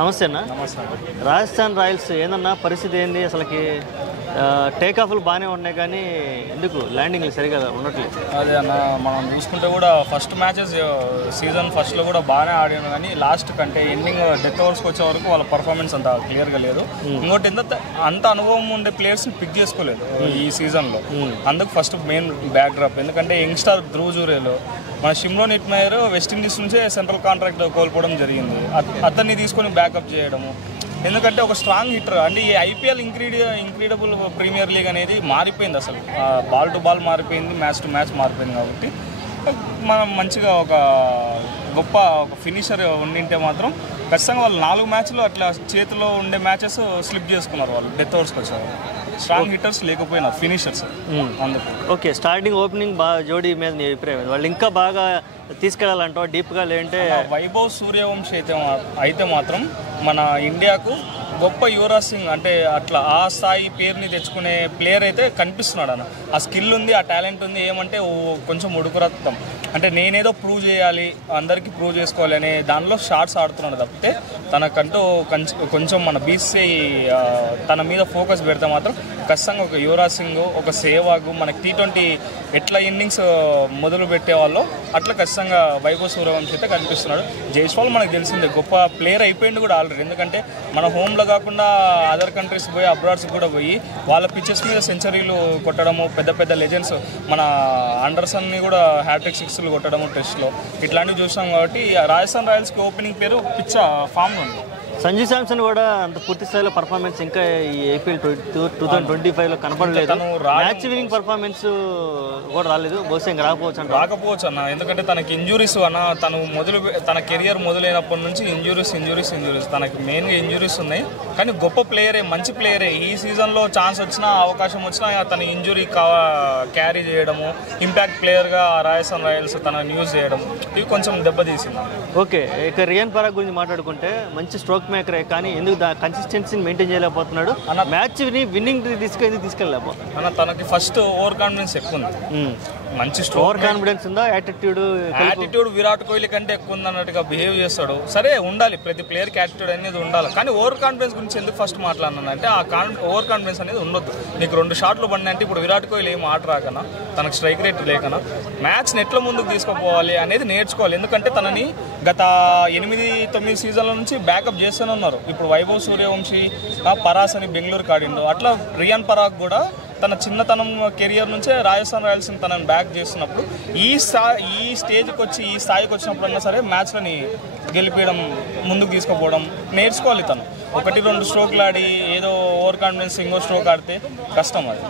నమస్తే అన్న. రాజస్థాన్ రాయల్స్ ఏందన్నా పరిస్థితి ఏంది అసలుకి? టేక్ ఆఫ్లు బాగానే ఉన్నాయి కానీ ఎందుకు ల్యాండింగ్లు సరిగా ఉండట్లేదు? అదే అన్న, మనం చూసుకుంటే కూడా ఫస్ట్ మ్యాచెస్ సీజన్ ఫస్ట్లో కూడా బాగానే ఆడాను కానీ లాస్ట్ కంటే ఎండింగ్ డెత్ ఓవర్స్కి వచ్చే వరకు వాళ్ళ పర్ఫార్మెన్స్ అంత క్లియర్గా లేదు. ఇంకోటి అంత అనుభవం ఉండే ప్లేయర్స్ని పిక్ చేసుకోలేదు ఈ సీజన్లో. అందుకు ఫస్ట్ మెయిన్ బ్యాక్ డ్రాప్. ఎందుకంటే యంగ్స్టార్ ధ్రువ్ జురేల్, మన షిమ్రోన్ ఇట్మైర్ వెస్టిండీస్ నుంచే సెంట్రల్ కాంట్రాక్ట్ కోల్పోవడం జరిగింది. అతన్ని తీసుకొని బ్యాకప్ చేయడము. ఎందుకంటే ఒక స్ట్రాంగ్ హిట్టర్ అంటే ఈ ఐపీఎల్ ఇంక్రీడబుల్ ప్రీమియర్ లీగ్ అనేది మారిపోయింది. అసలు బాల్ టు బాల్ మారిపోయింది, మ్యాచ్ టు మ్యాచ్ మారిపోయింది. కాబట్టి మనం మంచిగా ఒక గొప్ప ఒక ఫినిషర్ ఉండింటే మాత్రం ఖచ్చితంగా వాళ్ళు 4 మ్యాచ్లు అట్లా చేతిలో ఉండే మ్యాచెస్ స్లిప్ చేసుకున్నారు. వాళ్ళు డెత్ ఓవర్స్కి వచ్చారు. స్ట్రాంగ్ హిట్టర్స్ లేకపోయినారు, ఫినిషర్స్. అందుకు ఓకే, స్టార్టింగ్ ఓపెనింగ్ బాగా జోడీ మీద నీ అభిప్రాయం? వాళ్ళు ఇంకా బాగా తీసుకెళ్లాలంటావు డీప్గా? లేదంటే వైభవ్ సూర్యవంశీ అయితే మాత్రం మన ఇండియాకు గొప్ప యువరాజ్ సింగ్ అంటే అట్లా ఆ స్థాయి పేరుని తెచ్చుకునే ప్లేయర్ అయితే కనిపిస్తున్నాడు అన్న. ఆ స్కిల్ ఉంది, ఆ టాలెంట్ ఉంది. ఏమంటే కొంచెం ఉడుకురక్తం అంటే నేనేదో ప్రూవ్ చేయాలి, అందరికీ ప్రూవ్ చేసుకోవాలి అనే దానిలో షార్ట్స్ ఆడుతున్నాడు తప్పితే తనకంటూ కొంచెం మన బీసీఐ తన మీద ఫోకస్ పెడితే మాత్రం ఖచ్చితంగా ఒక యువరాజ్ సింగ్, ఒక సేవాగ్, మనకి T20 ఎట్లా ఇన్నింగ్స్ మొదలు పెట్టేవాళ్ళో అట్లా ఖచ్చితంగా వైభవ్ సూర్యవంశీ అయితే కనిపిస్తున్నాడు. జైస్వాల్ మనకు తెలిసిందే గొప్ప ప్లేయర్ అయిపోయింది కూడా ఆల్రెడీ. ఎందుకంటే మన హోమ్లో కాకుండా అదర్ కంట్రీస్ పోయి అబ్రాడ్స్ కూడా పోయి వాళ్ళ పిచ్చెస్ మీద సెంచరీలు కొట్టడము, పెద్ద పెద్ద లెజెండ్స్ మన ఆండర్సన్ని కూడా హ్యాట్రిక్ 6లు కొట్టడము టెస్ట్లో ఇట్లాంటివి చూసాం. కాబట్టి రాజస్థాన్ రాయల్స్కి ఓపెనింగ్ పేరు పిచ్చ ఫామ్ ఉంది. సంజు శాంసన్ కూడా అంత పూర్తి స్థాయిలో పర్ఫార్మెన్స్ ఇంకా ఈ ఐపీఎల్ 2025లో కనపడలేదు. మ్యాచ్ వినింగ్ పర్ఫార్మెన్స్ కూడా రాలేదు. బహుశా ఇంకా రాకపోవచ్చు అన్న. ఎందుకంటే తనకి ఇంజురీస్ అన్న. తన కెరియర్ మొదలైనప్పటి నుంచి ఇంజురీస్ తనకి మెయిన్గా ఇంజురీస్ ఉన్నాయి. కానీ గొప్ప ప్లేయరే, మంచి ప్లేయరే. ఈ సీజన్లో ఛాన్స్ వచ్చినా, అవకాశం వచ్చినా తన ఇంజురీ క్యారీ చేయడము, ఇంపాక్ట్ ప్లేయర్గా రాజస్థాన్ రాయల్స్ తన న్యూస్ చేయడం ఇవి కొంచెం దెబ్బతీసింది. ఓకే, ఇక రియాన్ పరాగ్ గురించి మాట్లాడుకుంటే మంచి స్ట్రోక్ మేకరే కానీ ఎందుకు కన్సిస్టెన్సీని మెయింటైన్ చేయలేకపోతున్నాడు? మ్యాచ్ విన్నింగ్ తీసుకెళ్ళలేకపోతున్నాడు అన్న. తనకి ఫస్ట్ ఓవర్ కాన్ఫిడెన్స్ ఎక్కువ ఉంది. మంచి ఓవర్ కాన్ఫిడెన్స్ ఉందా? యాటిట్యూడ్ విరాట్ కోహ్లీ కంటే ఎక్కువ ఉంది అన్నట్టుగా బిహేవ్ చేస్తాడు. సరే ఉండాలి, ప్రతి ప్లేయర్కి యాటిట్యూడ్ అనేది ఉండాలి. కానీ ఓవర్ కాన్ఫిడెన్స్ గురించి ఎందుకు ఫస్ట్ మాట్లాడినానంటే ఆ ఓవర్ కాన్ఫిడెన్స్ అనేది ఉండొద్దు. నీకు 2 షాట్లు పడినాయంటే ఇప్పుడు విరాట్ కోహ్లీ ఏం ఆట రాకనా, తనకు స్ట్రైక్ రేట్ లేకనా, మ్యాచ్ని ఎట్లా ముందుకు తీసుకుపోవాలి అనేది నేర్చుకోవాలి. ఎందుకంటే తనని గత 8-9 సీజన్ల నుంచి బ్యాకప్ చేస్తూనే ఉన్నారు. ఇప్పుడు వైభవ్ సూర్యవంశీ, పరాస్ అని బెంగళూరుకి ఆడిండు. అట్లా రియాన్ పరాగ్ కూడా తన చిన్నతనం కెరియర్ నుంచే రాజస్థాన్ రాయల్స్ని తనని బ్యాక్ చేస్తున్నప్పుడు ఈ స్టేజ్కి వచ్చి ఈ స్థాయికి వచ్చినప్పుడన్నా సరే మ్యాచ్లని గెలిపించడం, ముందుకు తీసుకుపోవడం నేర్చుకోవాలి. తను 1-2 స్ట్రోక్లు ఆడి ఏదో ఓవర్ కాన్ఫిడెన్స్ ఇంకో స్ట్రోక్ ఆడితే కష్టం అది.